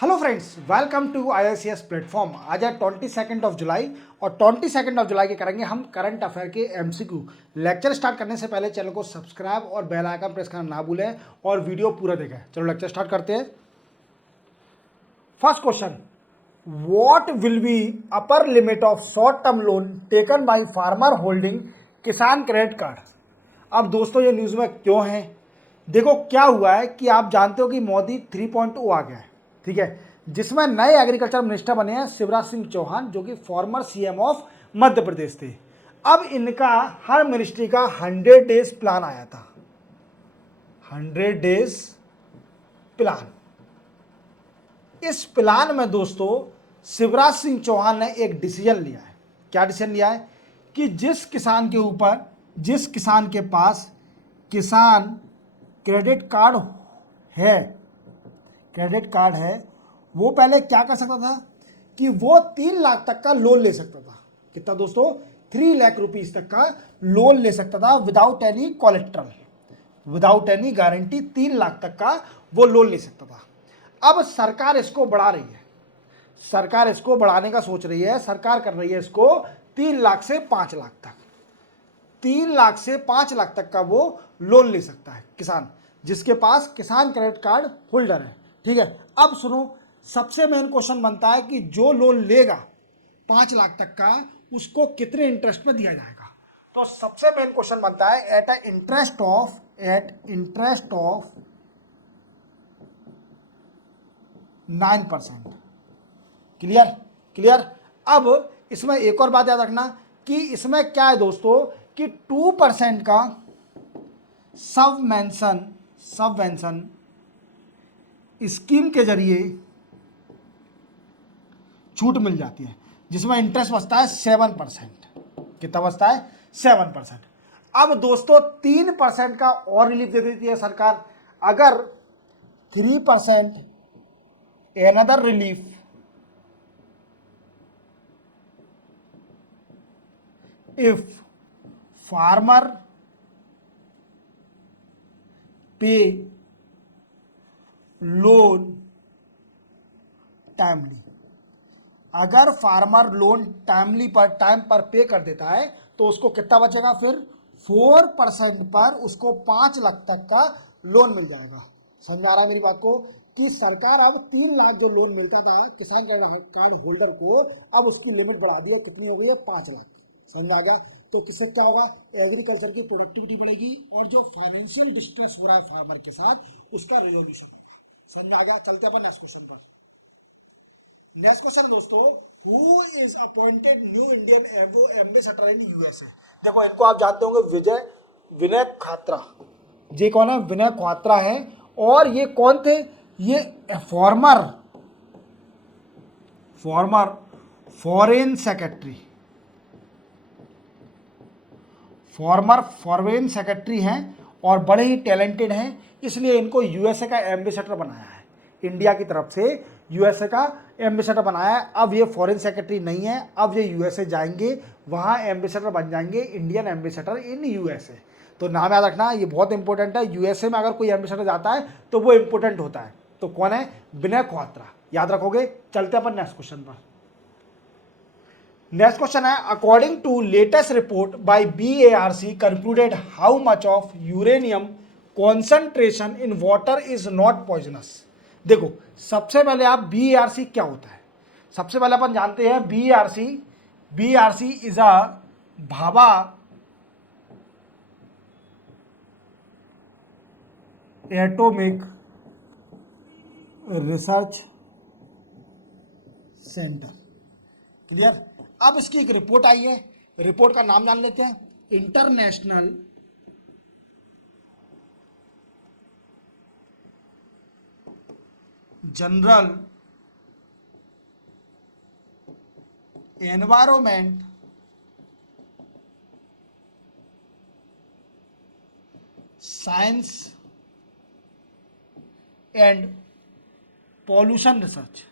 Hello friends, welcome to IICS platform. आज है 22 जुलाई और 22 जुलाई के करेंगे हम करंट अफेयर के MCQ। लेक्चर स्टार्ट करने से पहले चैनल को सब्सक्राइब और बेल आइकन प्रेस करना ना भूलें और वीडियो पूरा देखें। चलो लेक्चर स्टार्ट करते हैं। First question, what will be upper limit of short term loan taken by farmer holding किसान क्रेडिट कार्ड। अब दोस्तों ये न्यूज़ में क्यों है? देखो क्या हुआ है कि आप जानते हो कि मोदी 3.0 आ गया है, ठीक है, जिसमें नए एग्रीकल्चर मिनिस्टर बने हैं शिवराज सिंह चौहान, जो कि farmer CM of Madhya Pradesh थे। अब इनका हर मिनिस्ट्री का 100 डेज प्लान आया था, 100 डेज प्लान। इस प्लान में दोस्तों शिवराज सिंह चौहान ने एक डिसीजन लिया है। क्या डिसीजन लिया है कि जिस किसान के पास किसान क्रेडिट कार्ड है, वो पहले क्या कर सकता था कि वो 3 लाख तक का लोन ले सकता था। कितना दोस्तों? 3 लाख रुपीस तक का लोन ले सकता था without any collateral, without any guarantee 3 lakh तक का वो लोन ले सकता था। अब सरकार इसको बढ़ा रही है, सरकार इसको बढ़ाने का सोच रही है। सरकार कर रही है इसको 3 लाख से 5 लाख तक, 3 लाख से 5 लाख तक का वो लोन ले सकता है किसान, जिसके पास किसान क्रेडिट कार्ड होल्डर है। ठीक है, अब सुनो, सबसे मेन क्वेश्चन बनता है कि जो लोन लेगा 5 लाख तक का, उसको कितने इंटरेस्ट में दिया जाएगा। तो सबसे मेन क्वेश्चन बनता है एट इंटरेस्ट ऑफ 9%। क्लियर। अब इसमें एक और बात याद रखना कि इसमें क्या है दोस्तों कि 2% का सबवेंशन स्कीम के जरिए छूट मिल जाती है, जिसमें इंटरेस्ट बचता है 7%। कितना बचता है? 7%। अब दोस्तों 3% का और रिलीफ दे देती है सरकार। अगर 3% एनदर रिलीफ इफ फार्मर पे लोन टाइमली। अगर फार्मर लोन टाइम पर पे कर देता है तो उसको कितना बचेगा? फिर 4% पर उसको 5 लाख तक का लोन मिल जाएगा। समझ आ रहा है मेरी बात को कि सरकार अब 3 लाख जो लोन मिलता था किसान क्रेडिट कार्ड होल्डर को, अब उसकी लिमिट बढ़ा दी है। कितनी हो गई है? 5 लाख। समझ आ गया? तो किससे क्या होगा? एग्रीकल्चर की प्रोडक्टिविटी बढ़ेगी और जो फाइनेंशियल डिस्ट्रेस हो रहा है फार्मर के साथ, उसका रिजोल्यूशन होगा। समझ आ गया? चलते अपन नेक्स्ट क्वेश्चन पर। नेक्स्ट क्वेश्चन दोस्तों, who is appointed new Indian ambassador in USA। देखो इनको आप जानते होंगे, विनय खात्रा। ये कौन है? विनय खात्रा है। और ये कौन थे? ये फॉर्मर फॉरेन सेक्रेटरी हैं और बड़े ही टैलेंटेड हैं, इसलिए इनको USA का एम्बेसडर बनाया है। इंडिया की तरफ से USA का एम्बेसडर बनाया है। अब ये फॉरेन सेक्रेटरी नहीं है, अब ये USA जाएंगे, वहाँ एम्बेसडर बन जाएंगे, इंडियन एम्बेसडर इन USA। तो नाम याद रखना, ये बहुत इंपॉर्टेंट है। USA में अगर कोई एम्बेसडर जाता है तो वो इंपॉर्टेंट होता है। तो कौन है? विनय क्वात्रा। याद रखोगे। चलते अपन नेक्स्ट क्वेश्चन पर। नेक्स्ट क्वेश्चन है, according to latest report by BARC concluded how much of uranium concentration in water is not poisonous. देखो सबसे पहले आप BARC क्या होता है, सबसे पहले अपन जानते हैं BARC is a Bhabha atomic research centre. Clear. अब इसकी एक रिपोर्ट आई है, रिपोर्ट का नाम जान लेते हैं। International general environment science and pollution research.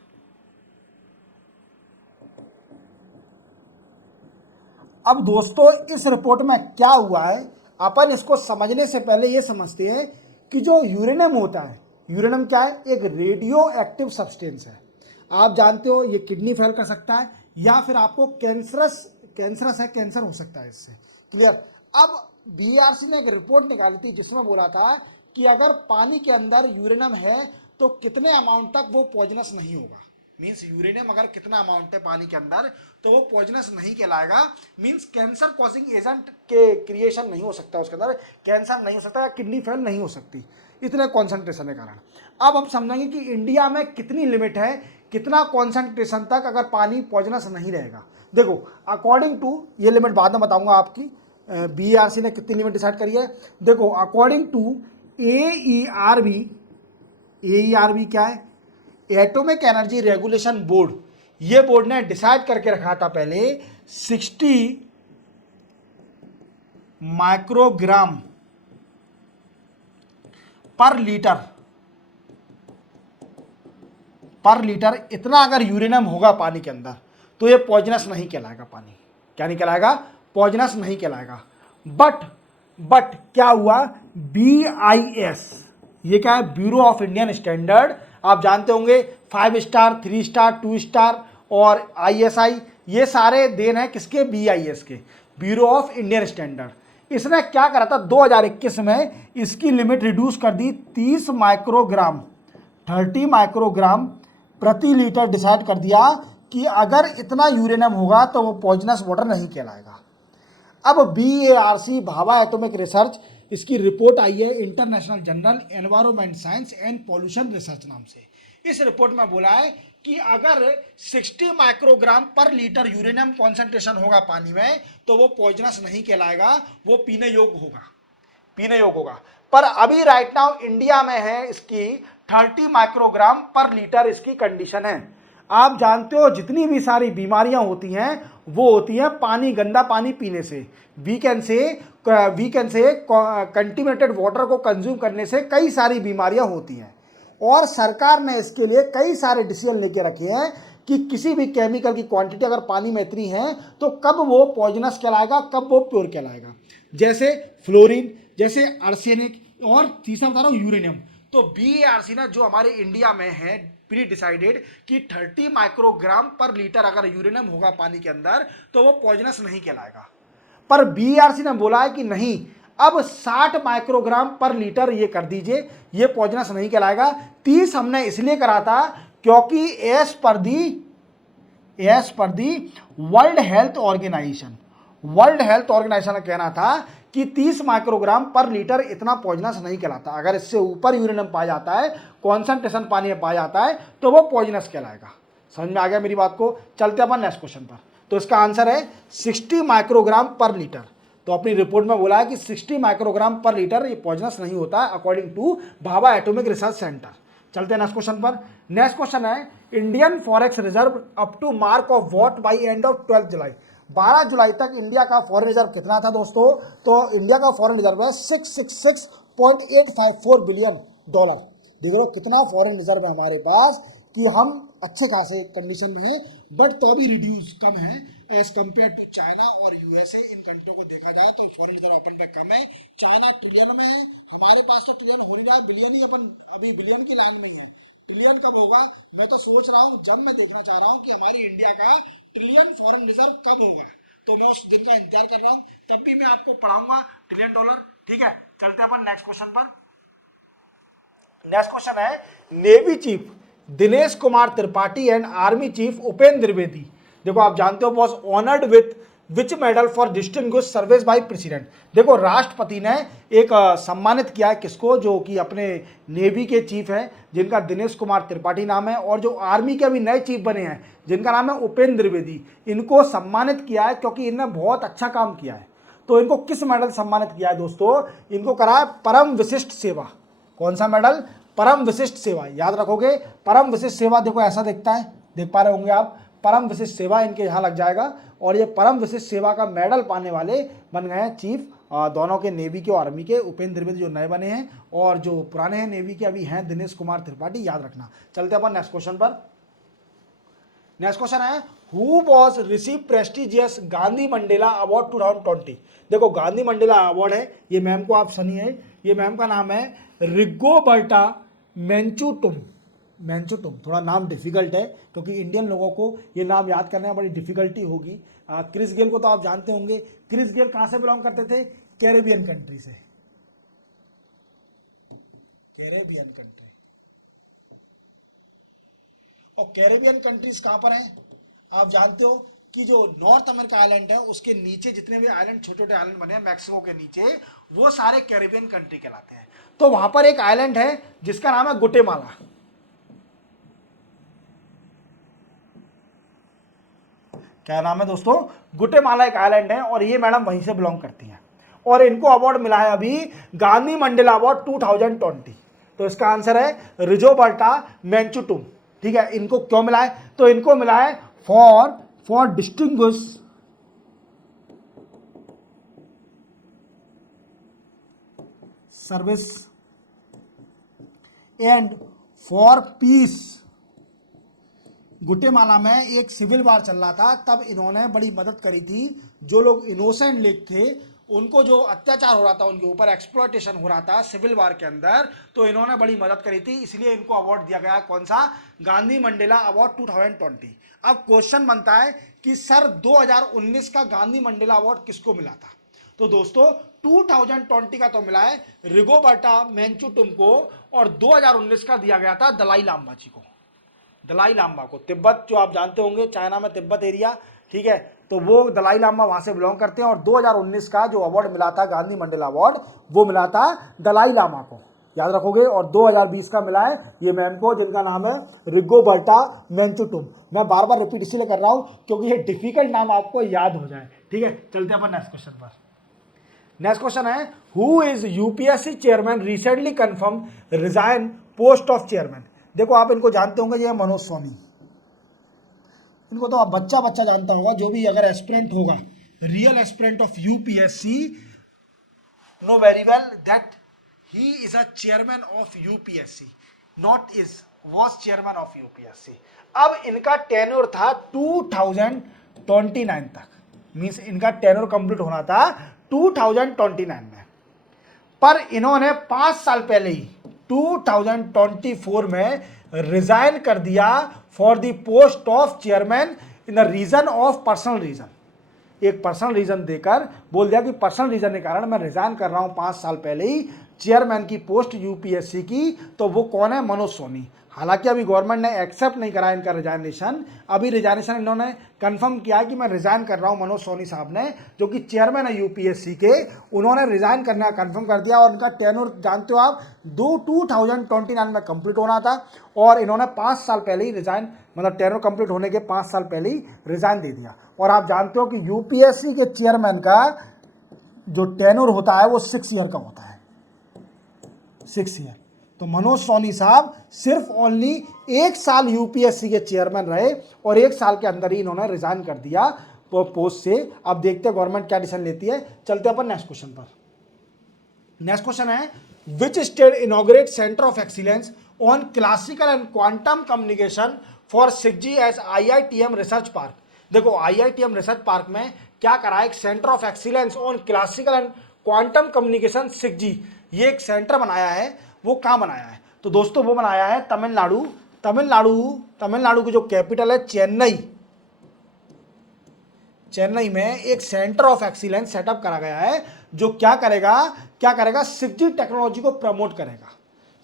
अब दोस्तों इस रिपोर्ट में क्या हुआ है, अपन इसको समझने से पहले ये समझते हैं कि जो यूरेनियम होता है, यूरेनियम क्या है? एक रेडियो एक्टिव सब्सटेंस है। आप जानते हो ये किडनी फेल कर सकता है या फिर आपको कैंसरस है, कैंसर हो सकता है इससे। क्लियर? अब बीआरसी ने एक रिपोर्ट निकाली थी जिसमें बोला था कि अगर पानी के अंदर यूरेनियम है तो कितने अमाउंट तक वो पॉइजनस नहीं होगा। मीन्स यूरेनियम अगर कितना अमाउंट है पानी के अंदर तो वो पॉइजनस नहीं कहलाएगा। मीन्स कैंसर कॉजिंग एजेंट के क्रिएशन नहीं हो सकता उसके अंदर, कैंसर नहीं हो सकता या किडनी फेल नहीं हो सकती इतने कॉन्सेंट्रेशन के कारण। अब हम समझेंगे कि इंडिया में कितनी लिमिट है, कितना कॉन्सेंट्रेशन तक अगर पानी पॉइजनस नहीं रहेगा। देखो अकॉर्डिंग टू, ये लिमिट बाद में बताऊंगा आपकी, बीआरसी ने कितनी लिमिट डिसाइड करी है। देखो अकॉर्डिंग टू एईआरबी, एईआरबी क्या है? एटॉमिक एनर्जी रेगुलेशन बोर्ड, ये बोर्ड ने डिसाइड करके रखा था पहले 60 माइक्रोग्राम पर लीटर इतना अगर यूरेनियम होगा पानी के अंदर तो ये पॉइजनस नहीं कहलाएगा। पानी क्या नहीं कहलाएगा? पॉइजनस नहीं कहलाएगा। बट क्या हुआ? बीआईएस, ये क्या है? ब्यूरो ऑफ इंडियन स्टैंडर्ड, आप जानते होंगे 5 स्टार, 3 स्टार, 2 स्टार और आईएसआई, ये सारे देन है किसके? बीआईएस के, ब्यूरो ऑफ इंडियन स्टैंडर्ड। इसने क्या करा था 2021 में, इसकी लिमिट रिड्यूस कर दी 30 माइक्रोग्राम, 30 माइक्रोग्राम प्रति लीटर डिसाइड कर दिया कि अगर इतना यूरेनियम होगा तो वो पॉइजनस वाटर नहीं कहलाएगा। अब बीएआरसी भाभा एटॉमिक रिसर्च, इसकी रिपोर्ट आई है international journal environment science and pollution research नाम से। इस रिपोर्ट में बोला है कि अगर 60 माइक्रोग्राम पर लीटर यूरेनियम कॉन्सेंट्रेशन होगा पानी में तो वो पॉइजनस नहीं कहलाएगा, वो पीने योग्य होगा। पर अभी राइट नाउ इंडिया में है इसकी 30 माइक्रोग्राम पर लीटर इसकी कंडीशन है। आप जानते हो जितनी भी सारी बीमारियां होती हैं वो होती हैं पानी, गंदा पानी पीने से। वी कैन से कंटिमिनेटेड वाटर को कंज्यूम करने से कई सारी बीमारियां होती हैं और सरकार ने इसके लिए कई सारे डिसीजन लेके रखे हैं कि किसी भी केमिकल की क्वांटिटी अगर पानी में इतनी है तो कब वो पॉइजनस कहलाएगा, कब वो प्योर कहलाएगा। जैसे फ्लोरीन, जैसे आर्सेनिक और तीसरा बता रहा हूँ यूरेनियम। तो बीआरसी ना जो हमारे इंडिया में है प्री डिसाइडेड कि 30 माइक्रोग्राम पर लीटर अगर यूरेनियम होगा पानी के अंदर तो वो पॉइजनस नहीं कहलाएगा। पर बीआरसी ने बोला है कि नहीं, अब 60 माइक्रोग्राम पर लीटर ये कर दीजिए, ये पॉइजनस नहीं कहलाएगा। 30 हमने इसलिए करा था क्योंकि as per the world health organisation का कहना था कि 30 माइक्रोग्राम पर लीटर इतना पॉइजनस नहीं कहलाता। अगर इससे ऊपर यूरेनियम पाया जाता है, कॉन्सेंट्रेशन पानी में पाया जाता है तो वो पॉइजनस कहलाएगा। समझ में आ गया मेरी बात को? चलते अपन नेक्स्ट क्वेश्चन पर। तो इसका आंसर है 60 माइक्रोग्राम पर लीटर। तो अपनी रिपोर्ट में बोला है कि 60 माइक्रोग्राम पर लीटर ये पॉइजनस नहीं होता है according to Bhabha atomic research centre. चलते हैं नेक्स्ट क्वेश्चन पर। नेक्स्ट क्वेश्चन है Indian forex reserve up to mark of what by end of 12 जुलाई। 12 जुलाई तक इंडिया का फॉरेन रिजर्व कितना था दोस्तों? तो इंडिया का फॉरेन रिजर्व है $666.854 बिलियन। देख लो कितना फॉरेन रिजर्व है हमारे पास कि हम अच्छे खासे कंडीशन में है, बट तो भी रिड्यूस कम है एज कंपेयर टू चाइना और यूएसए। इन कंट्रियों को देखा जाए तो फॉरेन रिजर्व अपन पे कम है। चाइना ट्रिलियन में है, हमारे पास तो ट्रिलियन हो नहीं रहा, बिलियन ही, अपन अभी बिलियन की लाइन में ही है। ट्रिलियन कब होगा? मैं तो सोच रहा हूँ, जब मैं देखना चाह रहा हूँ कि हमारी इंडिया का ट्रिलियन फॉरेन रिजर्व कब होगा, तो मैं उस दिन का इंतजार कर रहा हूँ। तब भी मैं आपको पढ़ाऊंगा ट्रिलियन डॉलर। ठीक है, चलते हैं अपन नेक्स्ट क्वेश्चन पर। नेक्स्ट क्वेश्चन है navy chief Dinesh Kumar Tripathi and army chief Upendra Dwivedi, देखो आप जानते हो, was honoured with which medal for distinguished service by president. देखो राष्ट्रपति ने एक सम्मानित किया है किसको? जो कि अपने नेवी के चीफ हैं जिनका दिनेश कुमार त्रिपाठी नाम है, और जो आर्मी के अभी नए चीफ बने हैं जिनका नाम है उपेंद्र द्विवेदी, इनको सम्मानित किया है क्योंकि इन्होंने बहुत अच्छा काम किया है। तो इनको किस मेडल सम्मानित किया है दोस्तों? इनको करा है परम विशिष्ट सेवा। कौन सा मेडल? परम विशिष्ट सेवा। याद रखोगे, परम विशिष्ट सेवा देखो ऐसा दिखता है, देख पा रहे होंगे आप, परम विशिष्ट सेवा इनके यहाँ लग जाएगा। और ये परम विशिष्ट सेवा का मेडल पाने वाले बन गए हैं चीफ दोनों के, नेवी के और आर्मी के, उपेंद्र द्विवेदी जो नए बने हैं, और जो पुराने हैं नेवी के अभी हैं दिनेश कुमार त्रिपाठी, याद रखना। चलते अपन नेक्स्ट क्वेश्चन पर। नेक्स्ट क्वेश्चन है who was receive prestigious Gandhi Mandela award 2020। देखो गांधी मंडेला अवार्ड है, ये मैम को आप सुनिए, ये मैम का नाम है रिगोबर्टा मेंचुटुम। मेंचुटुम थोड़ा नाम डिफिकल्ट है क्योंकि इंडियन लोगों को ये नाम याद करने में बड़ी डिफिकल्टी होगी। क्रिस गेल को तो आप जानते होंगे। क्रिस गेल कहाँ से बिलोंग करते थे? कैरेबियन कंट्री से। Caribbean country. और कैरेबियन कंट्रीज कहाँ पर हैं? आप जानते हो कि जो नॉर्थ अमेरिका आइलैंड है उसके नीचे जितने भी आइलैंड, छोटे छोटे आइलैंड बने हैं मैक्सिको के नीचे, वो सारे कैरेबियन कंट्री कहलाते हैं। तो वहां पर एक आइलैंड है जिसका नाम है गुटेमाला। क्या नाम है दोस्तों? गुटेमाला एक आइलैंड है और ये मैडम वहीं से बिलोंग करती हैं और इनको अवार्ड मिला है अभी गांधी मंडेला अवार्ड 2020। तो इसका आंसर है रिजोबर्टा मेंचुटुम। ठीक है, इनको क्यों मिला है? तो इनको मिला है for distinguish service and for peace. Guatemala में एक सिविल वार चल रहा था, तब इन्होंने बड़ी मदद करी थी। जो लोग इनोसेंट लोग थे उनको जो अत्याचार हो रहा था, उनके ऊपर एक्सप्लॉयटेशन हो रहा था सिविल वार के अंदर, तो इन्होंने बड़ी मदद करी थी, इसलिए इनको अवार्ड दिया गया। कौन सा? Gandhi Mandela award 2020। अब क्वेश्चन बनता है कि सर 2019 का गांधी मंडेला अवार्ड किसको मिला था? तो दोस्तों 2020 का तो मिला है रिगोबर्टा मेंचुटुम को और 2019 का दिया गया था दलाई लामा जी को। दलाई लामा को, तिब्बत जो आप जानते होंगे चाइना में तिब्बत एरिया, ठीक है, तो वो दलाई लामा वहां से बिलोंग करते हैं और 2019 का जो अवार्ड मिला था गांधी मंडेला अवार्ड वो मिला था दलाई लामा को, याद रखोगे। और 2020 का मिला है ये मैम को जिनका नाम है रिगोबर्टा मेंचुटुम। मैं बार बार रिपीट इसलिए कर रहा हूं क्योंकि ये डिफिकल्ट नाम आपको याद हो जाए। ठीक है, चलते हैं अपन नेक्स्ट क्वेश्चन पर। नेक्स्ट क्वेश्चन है who is UPSC chairman recently confirm resign post of chairman. देखो आप इनको जानते होंगे, ये मनोज स्वामी। इनको तो आप बच्चा बच्चा जानता होगा, जो भी अगर एस्पिरेंट होगा, real aspirant of UPSC know very well that he is a chairman of UPSC, not is was chairman of UPSC. अब इनका टेन्योर था 2029 तक, मीन्स इनका टेन्योर कंप्लीट होना था 2029 में, पर इन्होंने 5 साल पहले ही 2024 में रिजाइन कर दिया for the post of chairman in the reason of personal reason. एक पर्सनल रीजन देकर बोल दिया कि पर्सनल रीजन के कारण मैं रिजाइन कर रहा हूं 5 साल पहले ही चेयरमैन की पोस्ट यूपीएससी की। तो वो कौन है? मनोज सोनी। हालांकि अभी गवर्नमेंट ने एक्सेप्ट नहीं करा इनका रिजाइनेशन, अभी रिजाइनेशन इन्होंने कंफर्म किया कि मैं रिजाइन कर रहा हूं। मनोज सोनी साहब ने, जो कि चेयरमैन है यूपीएससी के, उन्होंने रिजाइन करना कंफर्म कर दिया और उनका टेन्योर जानते हो आप 2029 में कंप्लीट होना था और इन्होंने 5 साल पहले ही रिजाइन, मतलब टेन्योर कंप्लीट होने के 5 साल पहले ही रिजाइन दे दिया। और आप जानते हो कि यूपीएससी के चेयरमैन का जो टेन्योर होता है वो 6 ईयर का होता है, 6 ईयर। तो मनोज सोनी साहब सिर्फ ओनली 1 साल यूपीएससी के चेयरमैन रहे और 1 साल के अंदर ही इन्होंने रिजाइन कर दिया पोस्ट से। अब देखते हैं गवर्नमेंट क्या डिसीजन लेती है। चलते हैं अपन नेक्स्ट क्वेश्चन पर। नेक्स्ट क्वेश्चन है which state inaugurate centre of excellence on classical and quantum communication for 6G as IITM research park. देखो IITM रिसर्च पार्क में क्या करा है, एक centre of excellence on classical and quantum communication 6G, ये एक centre बनाया है। वो कहाँ बनाया है? तो दोस्तों वो बनाया है तमिलनाडु। तमिलनाडु की जो कैपिटल है चेन्नई, चेन्नई में एक सेंटर ऑफ एक्सीलेंस सेटअप करा गया है जो क्या करेगा 6G टेक्नोलॉजी को प्रमोट करेगा।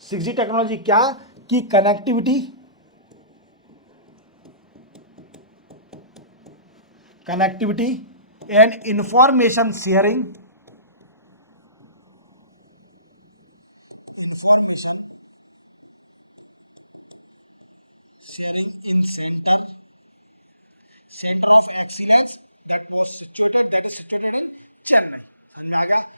6G टेक्नोलॉजी क्या कि connectivity and information sharing, centre of excellence that is situated in Chennai.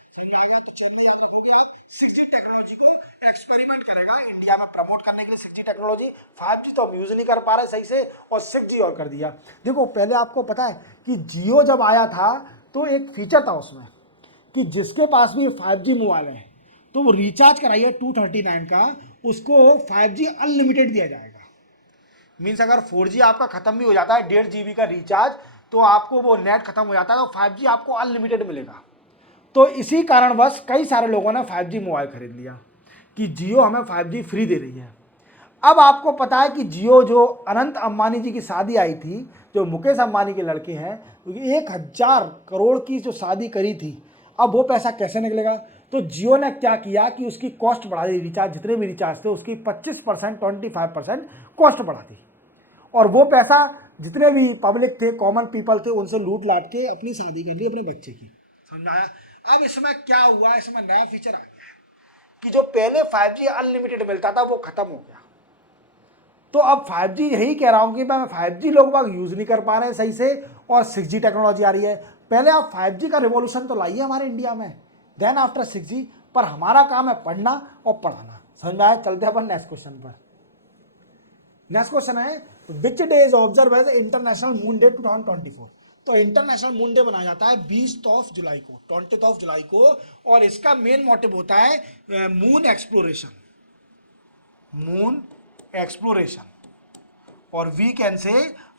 समझ में आ गया? तो चेन्नई याद रखोगे आप। 6G टेक्नोलॉजी को एक्सपेरिमेंट करेगा इंडिया में प्रमोट करने के लिए। 6G टेक्नोलॉजी, 5G तो हम यूज नहीं कर पा रहे सही से और 6G और कर दिया। देखो पहले आपको पता है कि जियो जब आया था तो एक फीचर था उसमें कि जिसके पास भी 5G मोबाइल है तो वो रिचार्ज कराइए 239 का, उसको 5G अनलिमिटेड दिया जाएगा। मीन्स अगर 4G आपका खत्म भी हो जाता है 1.5 GB का रिचार्ज, तो आपको वो नेट खत्म हो जाता है तो 5G आपको अनलिमिटेड मिलेगा। तो इसी कारणवश कई सारे लोगों ने 5G मोबाइल खरीद लिया। कि जियो हमें 5G फ्री दे रही है। अब आपको पता है कि जियो जो अनंत अंबानी जी की शादी आई थी, जो मुकेश अंबानी के लड़के हैं, 1,000 करोड़ की जो शादी करी थी, अब वो पैसा कैसे निकलेगा? तो जियो ने क्या किया कि उसकी कॉस्ट बढ़ा दी, रिचार्ज जितने भी रिचार्ज थे उसकी 25%, 25% कॉस्ट बढ़ा दी, और वो पैसा जितने भी पब्लिक थे, कॉमन पीपल थे, उनसे लूट लाट के अपनी शादी कर ली अपने बच्चे की। समझाया? अब इसमें क्या हुआ, इसमें नया फीचर आ गया कि जो पहले 5G अनलिमिटेड मिलता था वो खत्म हो गया। तो अब 5G, यही कह रहा हूं कि मैं 5G लोग बाग यूज नहीं कर पा रहे हैं सही से, और 6G टेक्नोलॉजी आ रही है। पहले आप 5G का रिवॉल्यूशन तो लाइए हमारे इंडिया में, देन आफ्टर 6G, पर हमारा काम है पढ़ना और पढ़ाना। समझ में आया? चलते हैं अपन नेक्स्ट क्वेश्चन पर। नेक्स्ट क्वेश्चन है which day is observe as international moon day 2024। तो इंटरनेशनल मून डे मनाया जाता है 20 जुलाई को, 20 जुलाई को, और इसका मेन मोटिव होता है मून एक्सप्लोरेशन, मून एक्सप्लोरेशन, और we can say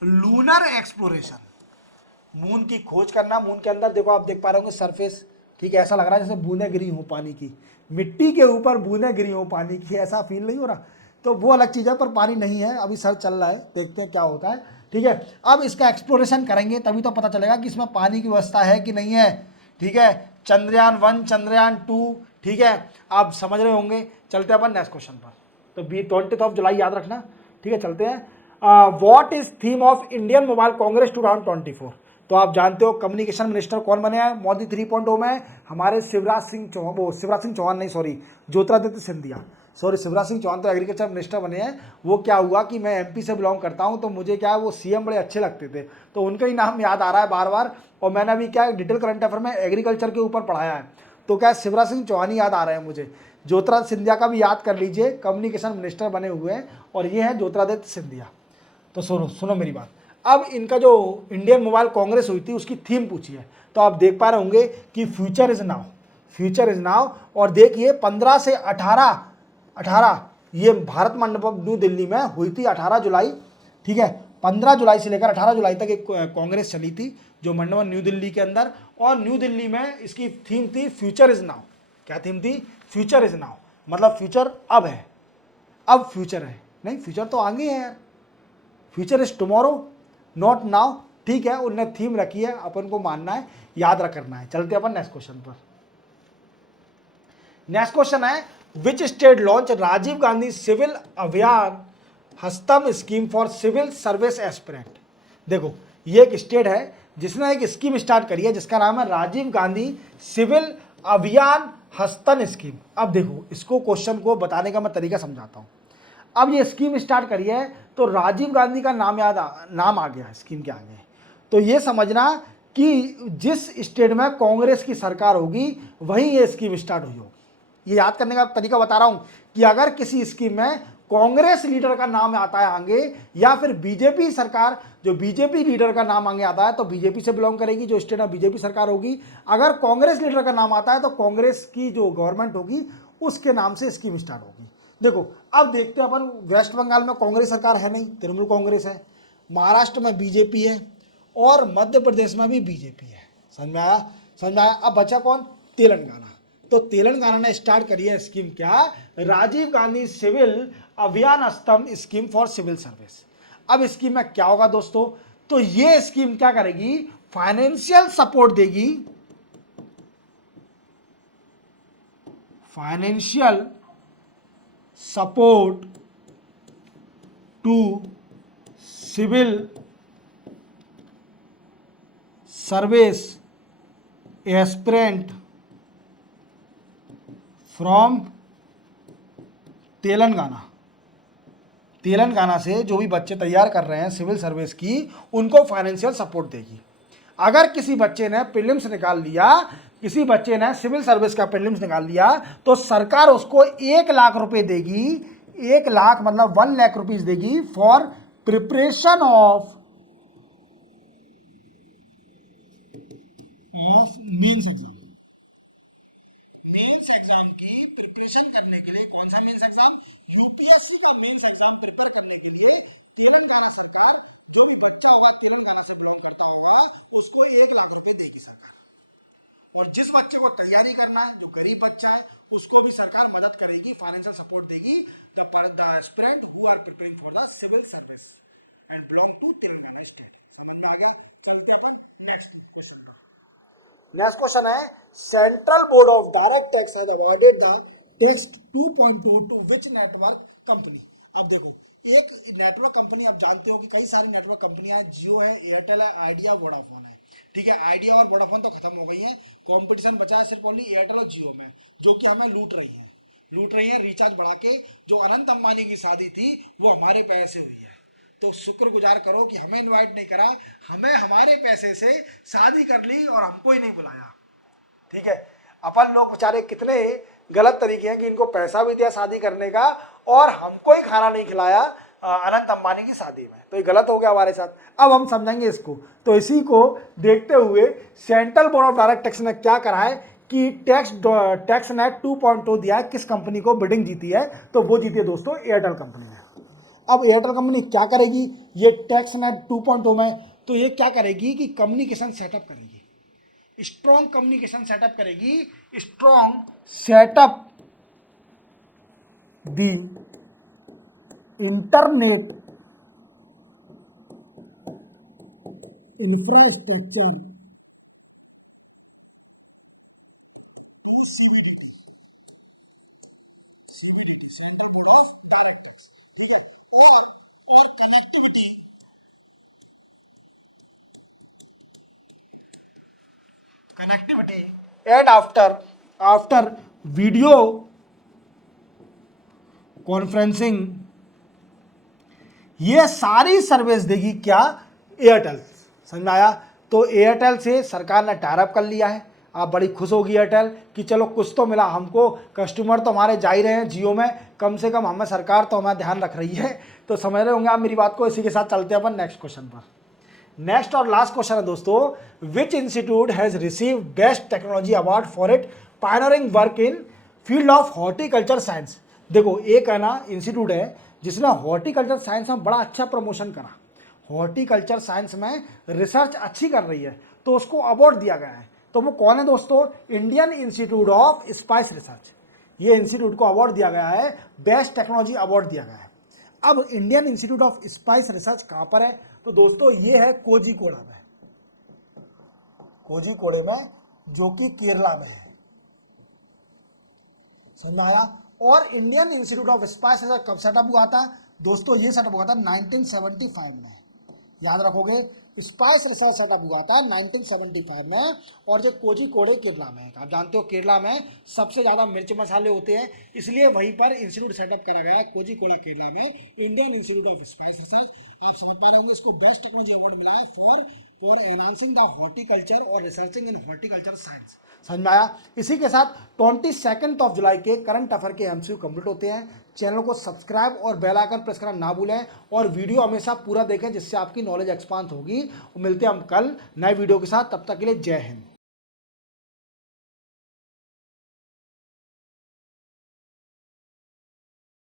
lunar exploration. Moon की खोज करना। मून के अंदर देखो, आप देख पा रहे होंगे सरफेस, ठीक है, ऐसा लग रहा है जैसे बूंदें गिरी हो पानी की, मिट्टी के ऊपर बूंदें गिरी हो पानी की, ऐसा फील नहीं हो रहा? तो वो अलग चीज़ है, पर पानी नहीं है, अभी सर्च चल रहा है, देखते हैं क्या होता है। ठीक है, अब इसका एक्सप्लोरेशन करेंगे तभी तो पता चलेगा कि इसमें पानी की व्यवस्था है कि नहीं है। ठीक है, चंद्रयान 1, चंद्रयान 2, ठीक है, आप समझ रहे होंगे। चलते हैं अपन नेक्स्ट क्वेश्चन पर। तो 20 जुलाई याद रखना। ठीक है, चलते हैं। What is theme of Indian mobile Congress 2024? तो आप जानते हो कम्युनिकेशन मिनिस्टर कौन बने हैं मोदी 3.0 में? हमारे शिवराज सिंह चौहान, वो शिवराज सिंह चौहान नहीं, सॉरी, ज्योतिरादित्य सिंधिया, सॉरी, शिवराज सिंह चौहान तो एग्रीकल्चर मिनिस्टर बने हैं। वो क्या हुआ कि मैं एमपी से बिलोंग करता हूं, तो मुझे क्या है, वो सीएम बड़े अच्छे लगते थे, तो उनका ही नाम याद आ रहा है बार बार। और मैंने अभी क्या डिटेल करंट अफेयर में एग्रीकल्चर के ऊपर पढ़ाया है, तो क्या शिवराज सिंह चौहान ही याद आ रहे हैं मुझे। ज्योतिरादित्य सिंधिया का भी याद कर लीजिए, कम्युनिकेशन मिनिस्टर बने हुए हैं, और ये है ज्योतिरादित्य सिंधिया। तो सुनो सुनो मेरी बात। अब इनका जो इंडियन मोबाइल कांग्रेस हुई थी उसकी थीम पूछी है, तो आप देख पा रहे होंगे कि future is now, future is now. और देखिए 15 से 18 ये भारत मंडपम न्यू दिल्ली में हुई थी, 18 जुलाई। ठीक है, 15 जुलाई से लेकर 18 जुलाई तक एक कांग्रेस चली थी जो मंडपम न्यू दिल्ली के अंदर, और न्यू दिल्ली में इसकी थीम थी फ्यूचर इज नाउ। क्या थीम थी? फ्यूचर इज नाउ, मतलब फ्यूचर अब है, अब फ्यूचर है, नहीं फ्यूचर तो आगे है यार, future is tomorrow not now. ठीक है, उनने थीम रखी है, अपन को मानना है, याद रखना है। चलते अपन नेक्स्ट क्वेश्चन पर। नेक्स्ट क्वेश्चन है which state launch Rajiv Gandhi civil अभियान हस्तम scheme for civil service aspirant. देखो, ये एक स्टेट है जिसने एक स्कीम स्टार्ट करी है जिसका नाम है राजीव गांधी सिविल अभियान हस्तन स्कीम। अब देखो, इसको क्वेश्चन को बताने का मैं तरीका समझाता हूं। अब ये स्कीम स्टार्ट करी है तो राजीव गांधी का नाम आ गया स्कीम के आगे। तो ये समझना कि जिस स्टेट में कांग्रेस की सरकार होगी वहीं ये स्कीम स्टार्ट हुई होगी। ये याद करने का तरीका बता रहा हूं कि अगर किसी स्कीम में कांग्रेस लीडर का नाम आता है आगे, या फिर बीजेपी सरकार, जो बीजेपी लीडर का नाम आगे आता है तो बीजेपी से बिलोंग करेगी, जो स्टेट में बीजेपी सरकार होगी। अगर कांग्रेस लीडर का नाम आता है तो कांग्रेस की जो गवर्नमेंट होगी उसके नाम से स्कीम स्टार्ट होगी। देखो, अब देखते हैं अपन, वेस्ट बंगाल में कांग्रेस सरकार है नहीं, तृणमूल कांग्रेस है, महाराष्ट्र में बीजेपी है, और मध्य प्रदेश में भी बीजेपी है। समझ में आया? समझ में आया? अब बचा कौन? तेलंगाना। तो तेलंगाना ने स्टार्ट करी है स्कीम, क्या? राजीव गांधी सिविल अभियान स्तंभ स्कीम फॉर सिविल सर्विस। अब स्कीम में क्या होगा दोस्तों? तो ये स्कीम क्या करेगी? फाइनेंशियल सपोर्ट देगी, financial support to civil service aspirant from Telangana. Telangana से जो भी बच्चे तैयार कर रहे हैं सिविल सर्विस की, उनको फाइनेंशियल सपोर्ट देगी। अगर किसी बच्चे ने प्रीलिम्स निकाल लिया, किसी बच्चे ने सिविल सर्विस का प्रीलिम्स निकाल लिया, तो सरकार उसको 1 लाख रुपए देगी, 1 लाख मतलब 1 लाख रुपीज देगी for preparation of mains exam. Mains exam की प्रिपरेशन करने के लिए, कौन सा मेंस एग्जाम? यूपीएससी का मेंस एग्जाम प्रिपेयर करने के लिए तेलंगाना सरकार, जो भी बच्चा होगा तेलंगाना से बिलोंग करता होगा, उसको 1 लाख रुपए देगी सरकार। और जिस बच्चे को तैयारी करना है, जो गरीब बच्चा है, उसको भी सरकार मदद करेगी, फाइनेंशियल सपोर्ट देगी। The aspirant who are preparing for the civil service and belong to Telangana state. समझ में आ गया? चलते अपन नेक्स्ट क्वेश्चन। नेक्स्ट क्वेश्चन है central board of direct tax has awarded the test 2.2 to which network company. अब देखो, एक नेटवर्क कंपनी, आप जानते हो कि कई सारी नेटवर्क कंपनियां, जियो है, एयरटेल है, आइडिया, वोडाफोन है। ठीक है, आइडिया और वोडाफोन तो खत्म हो गई है, कंपटीशन बचा है सिर्फ ओनली एयरटेल और जियो में, जो कि हमें लूट रही है रिचार्ज बढ़ा के। जो अनंत अंबानी की शादी थी वो हमारे पैसे हुई है, तो शुक्रगुजार करो कि हमें इनवाइट नहीं करा, हमें हमारे पैसे से शादी कर ली और हमको ही नहीं बुलाया। ठीक है, अपन लोग बेचारे कितने गलत तरीके हैं कि इनको पैसा भी दिया शादी करने का और हमको ही खाना नहीं खिलाया अनंत अंबानी की शादी में, तो ये गलत हो गया हमारे साथ। अब हम समझेंगे इसको। तो इसी को देखते हुए central board of direct tax ने क्या करा है कि टैक्स नेट 2.2 दिया है, किस कंपनी को बिडिंग जीती है, तो वो जीती है दोस्तों एयरटेल कंपनी ने। अब एयरटेल कंपनी क्या करेगी ये टैक्स नेट 2.0 में, तो ये क्या करेगी कि कम्युनिकेशन सेटअप करेगी, स्ट्रॉन्ग कम्युनिकेशन सेटअप करेगी, स्ट्रॉन्ग सेटअप दी इंटरनेट इंफ्रास्ट्रक्चर और connectivity and after video conferencing, ये सारी सर्विस देगी क्या एयरटेल। समझ में आया? तो एयरटेल से सरकार ने टाई अप कर लिया है। आप बड़ी खुश होगी एयरटेल कि चलो कुछ तो मिला हमको, कस्टमर तो हमारे जा ही रहे हैं जियो में, कम से कम हमें सरकार तो हमारा ध्यान रख रही है। तो समझ रहे होंगे आप मेरी बात को। इसी के साथ चलते हैं अपन नेक्स्ट क्वेश्चन पर। नेक्स्ट और लास्ट क्वेश्चन है दोस्तों, which institute has receive best technology award for it pioneering work in field of horticulture science. देखो, एक है ना इंस्टीट्यूट है जिसने हॉर्टिकल्चर साइंस में बड़ा अच्छा प्रमोशन करा, हॉर्टिकल्चर साइंस में रिसर्च अच्छी कर रही है, तो उसको अवार्ड दिया गया है। तो वो कौन है दोस्तों? Indian institute of spice research. ये इंस्टीट्यूट को अवार्ड दिया गया है, बेस्ट टेक्नोलॉजी अवार्ड दिया गया है। अब Indian institute of spice research कहां पर है? तो दोस्तों ये है कोझीकोड़ा में, कोझीकोड़े में, जो कि केरला में है। समझ में आया? और Indian institute of spice research कब सेटअप हुआ था दोस्तों? ये सेटअप हुआ था 1975 में। याद रखोगे, स्पाइस रिसर्च सेटअप हुआ था 1975 में, और जो कोझीकोडे केरला में है। आप जानते हो केरला में सबसे ज़्यादा मिर्च मसाले होते हैं, इसलिए वहीं पर इंस्टीट्यूट सेटअप करा गया है कोझीकोडे केरला में, Indian institute of spice research. आप समझ पा रहे होंगे, इसको बेस्ट टेक्नोलॉजी अवार्ड मिला है फॉर एनहांसिंग द हॉर्टिकल्चर और रिसर्चिंग इन हॉर्टिकल्चर साइंस। समझ में आया? इसी के साथ 22 जुलाई के करंट अफेयर के एमसीक्यू कंप्लीट होते हैं। चैनल को सब्सक्राइब और बेल आइकन प्रेस करना ना भूलें, और वीडियो हमेशा पूरा देखें जिससे आपकी नॉलेज एक्सपांड होगी। मिलते हैं हम कल नए वीडियो के साथ, तब तक के लिए जय हिंद।